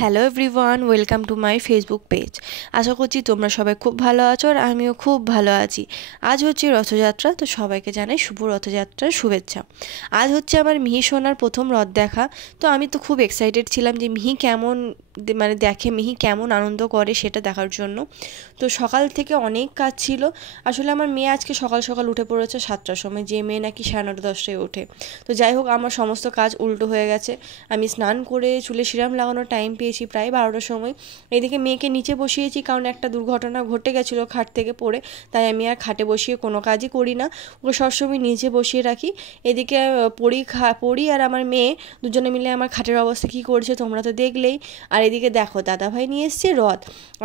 Hello everyone, welcome to my Facebook page. আশা করছি তোমরা সবাই খুব ভালো আছো আর আমিও খুব ভালো আছি। আজ হচ্ছে রথযাত্রা, তো সবাইকে জানাই শুভ রথযাত্রার শুভেচ্ছা। আজ হচ্ছে আমার মিহি সোনার প্রথম রথ দেখা। তো আমি তো খুব এক্সাইটেড ছিলাম যে মিহি কেমন দেখে, মিহি কেমন আনন্দ করে সেটা দেখার জন্য। তো সকাল থেকে অনেক কাজ ছিল। আসলে আমার মেয়ে আজকে সকাল সকাল উঠে পড়েছে 7টার সময়, যে মেয়ে নাকি 9:30-10টায় ওঠে। তো যাই হোক, আমার সমস্ত কাজ উল্টো হয়ে গেছে। আমি স্নান করে চুলে সিরাম লাগানোর টাইম পেয়েছি প্রায় 12টার সময়। এদিকে মেয়েকে নিচে বসিয়েছি, কারণ একটা দুর্ঘটনা ঘটে গেছিলো খাট থেকে পড়ে। তাই আমি আর খাটে বসিয়ে কোনো কাজই করি না, ওকে সবসময় নিচে বসিয়ে রাখি। এদিকে পড়ি আর আমার মেয়ে দুজনে মিলে আমার খাটের অবস্থা কী করছে তোমরা তো দেখলেই। আর এদিকে দেখো, দাদাভাই নিয়ে এসছে রথ,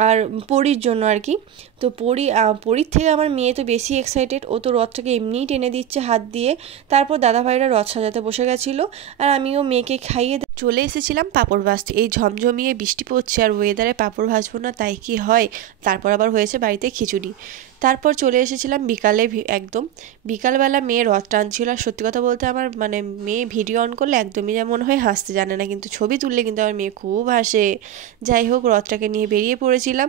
আর পরীর জন্য আর কি। তো পরীর থেকে আমার মেয়ে তো বেশি এক্সাইটেড, ও তো রথটাকে এমনিই টেনে দিচ্ছে হাত দিয়ে। তারপর দাদাভাইরা রথ সাজাতে বসে গেছিলো, আর আমিও মেয়েকে খাইয়ে চলে এসেছিলাম পাঁপড় ভাজতে। এই ঝমঝমিয়ে বৃষ্টি পড়ছে আর ওয়েদারে পাঁপড় ভাজবো না তাই কি হয়। তারপর আবার হয়েছে বাড়িতে খিচুড়ি। তারপর চলে এসেছিলাম বিকালে, একদম বিকালবেলা মেয়ে রথ টানছিল। আর সত্যি কথা বলতে আমার মেয়ে ভিডিও অন করলে একদমই যেমন হয় হাসতে জানে না, কিন্তু ছবি তুললে কিন্তু আমার মেয়ে খুব হাসে। যাই হোক, রথটাকে নিয়ে বেরিয়ে পড়েছিলাম।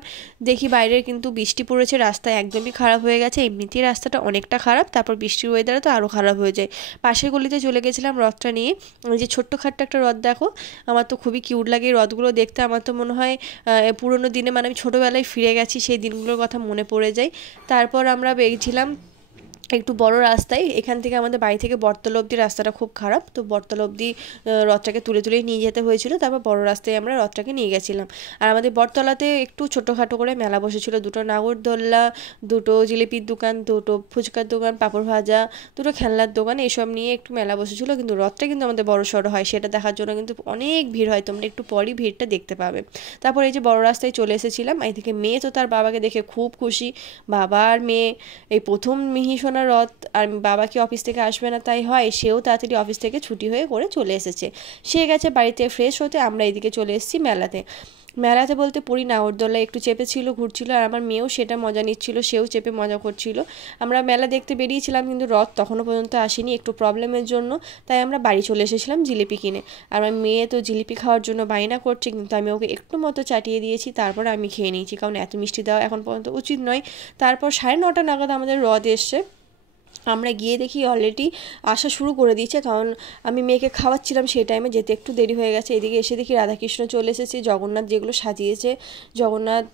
দেখি বাইরের কিন্তু বৃষ্টি পড়েছে, রাস্তা একদমই খারাপ হয়ে গেছে। এমনিতেই রাস্তাটা অনেকটা খারাপ, তারপর বৃষ্টির ওয়েদারে তো আরও খারাপ হয়ে যায়। পাশের গলিতে চলে গেছিলাম রথটা নিয়ে। ওই যে ছোট্টখাট্ট একটা রথ দেখো, আমার তো খুবই কিউট লাগে এই রথগুলো দেখতে। আমার তো মনে হয় পুরোনো দিনে, আমি ছোটোবেলায় ফিরে গেছি, সেই দিনগুলোর কথা মনে পড়ে যায়। তারপর আমরা বেরিয়েছিলাম একটু বড় রাস্তায়। এখান থেকে আমাদের বাড়ি থেকে বটতলা অবধি রাস্তাটা খুব খারাপ, তো বটতলা অবধি রথটাকে তুলে নিয়ে যেতে হয়েছিল। তারপর বড় রাস্তায় আমরা রথটাকে নিয়ে গেছিলাম। আর আমাদের বটতলাতে একটু ছোটোখাটো করে মেলা বসেছিল, দুটো নাগরদোল্লা, দুটো জিলিপির দোকান, দুটো ফুচকার দোকান, পাঁপড় ভাজা, দুটো খেলনার দোকান, এসব নিয়ে একটু মেলা বসেছিল। কিন্তু রথটা কিন্তু আমাদের বড় সড়ো হয়, সেটা দেখার জন্য কিন্তু অনেক ভিড় হয়, তোমরা একটু পরই ভিড়টা দেখতে পাবে। তারপর এই যে বড় রাস্তায় চলে এসেছিলাম। এইদিকে মেয়ে তো তার বাবাকে দেখে খুব খুশি। বাবা আর মেয়ে এই প্রথম মিহি সোনার রথ, আর বাবা কি অফিস থেকে আসবে না তাই হয়, সেও তাড়াতাড়ি অফিস থেকে ছুটি হয়ে করে চলে এসেছে। সে গেছে বাড়িতে ফ্রেশ হতে, আমরা এদিকে চলে এসেছি মেলাতে বলতে পরি নাগরদোলায় একটু চেপেছিল, ঘুরছিল, আর আমার মেয়েও সেটা মজা নিচ্ছিল, সেও চেপে মজা করছিল। আমরা মেলা দেখতে বেরিয়েছিলাম, কিন্তু রথ তখনও পর্যন্ত আসেনি একটু প্রবলেমের জন্য। তাই আমরা বাড়ি চলে এসেছিলাম জিলিপি কিনে। আর আমার মেয়ে তো জিলিপি খাওয়ার জন্য বায়না করছে, কিন্তু আমি ওকে একটু মতো চাটিয়ে দিয়েছি, তারপর আমি খেয়ে নিয়েছি, কারণ এত মিষ্টি দেওয়া এখন পর্যন্ত উচিত নয়। তারপর 9:30 নাগাদ আমাদের রথ এসছে। আমরা গিয়ে দেখি অলরেডি আসা শুরু করে দিয়েছে, কারণ আমি মেয়েকে খাওয়াচ্ছিলাম সেই টাইমে, যেতে একটু দেরি হয়ে গেছে। এদিকে এসে দেখি রাধাকৃষ্ণ চলে এসেছে, জগন্নাথ যেগুলো সাজিয়েছে জগন্নাথ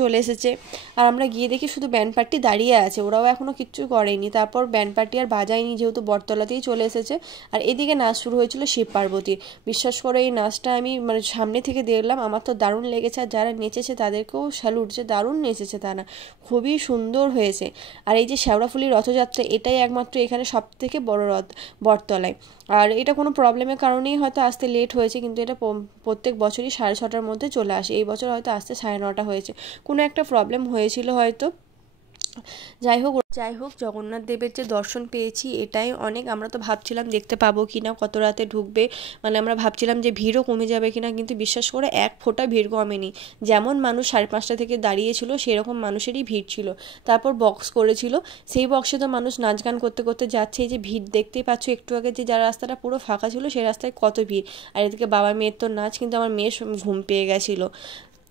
চলে এসেছে। আর আমরা গিয়ে দেখি শুধু ব্যান্ড পার্টি দাঁড়িয়ে আছে, ওরাও এখনও কিচ্ছু করেনি। তারপর ব্যান্ড পার্টি আর বাজায়নি, যেহেতু বটতলাতেই চলে এসেছে। আর এদিকে নাচ শুরু হয়েছিল শিব পার্বতীর। বিশ্বাস করে এই নাচটা আমি সামনে থেকে দেখলাম, আমার তো দারুণ লেগেছে। আর যারা নেচেছে তাদেরকেও স্যালুট, যে দারুণ নেচেছে তারা, খুবই সুন্দর হয়েছে। আর এই যে শেওড়াফুলি রথযাত্রা, এটাই একমাত্র এখানে সব থেকে বড় রথ বটতলায়। আর এটা কোনো প্রবলেমের কারণেই হয়তো আসতে লেট হয়েছে, কিন্তু এটা প্রত্যেক বছরই 6:30টার মধ্যে চলে আসে। এই বছর হয়তো আসতে 9:30 হয়েছে, কোনো একটা প্রবলেম হয়েছিল হয়তো। যাই হোক, জগন্নাথ দেবের যে দর্শন পেয়েছি এটাই অনেক। আমরা তো ভাবছিলাম দেখতে পাবো কি না, কত রাতে ঢুকবে, আমরা ভাবছিলাম যে ভিড়ও কমে যাবে কিনা, কিন্তু বিশ্বাস করে এক ফোঁটা ভিড় কমেনি। যেমন মানুষ 5:30 থেকে দাঁড়িয়েছিল, সেরকম মানুষেরই ভিড় ছিল। তারপর বক্স করেছিল, সেই বক্সে তো মানুষ নাচ গান করতে করতে যাচ্ছে। এই যে ভিড় দেখতেই পাচ্ছ, একটু আগে যে যার রাস্তাটা পুরো ফাঁকা ছিল সেই রাস্তায় কত ভিড়। আর এদিকে বাবা মেয়ের তো নাচ, কিন্তু আমার মেয়ের ঘুম পেয়ে গেছিলো।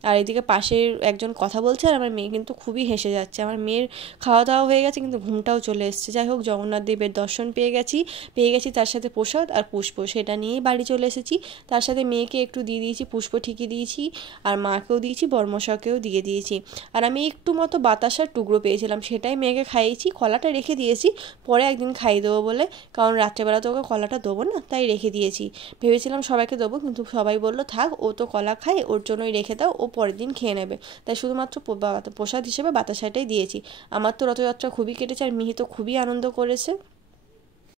আর এদিকে পাশের একজন কথা বলছে, আর আমার মেয়ে কিন্তু খুবই হেসে যাচ্ছে। আমার মেয়ের খাওয়া দাওয়া হয়ে গেছে, কিন্তু ঘুমটাও চলে এসেছে। যাই হোক, জগন্নাথ দেবের দর্শন পেয়ে গেছি, তার সাথে প্রসাদ আর পুষ্প, সেটা নিয়েই বাড়ি চলে এসেছি। তার সাথে মেয়েকে একটু দিয়ে দিয়েছি, পুষ্প ঠিকই দিয়েছি, আর মাকেও দিয়েছি, বর্মশাকেও দিয়ে দিয়েছি। আর আমি একটু মতো বাতাসার টুকরো পেয়েছিলাম, সেটাই মেয়েকে খাইয়েছি। কলাটা রেখে দিয়েছি, পরে একদিন খাইয়ে দেবো বলে, কারণ রাত্রেবেলা তো ওকে কলাটা দেবো না, তাই রেখে দিয়েছি। ভেবেছিলাম সবাইকে দেবো, কিন্তু সবাই বললো থাক, ও তো কলা খায়, ওর জন্যই রেখে দাও, ও পরের দিন খেয়ে নেবে। তাই শুধুমাত্র প্রসাদ হিসেবে বাতাসাটাই দিয়েছি। আমার তো রথযাত্রা খুবই কেটেছে, আর মিহি তো খুবই আনন্দ করেছে।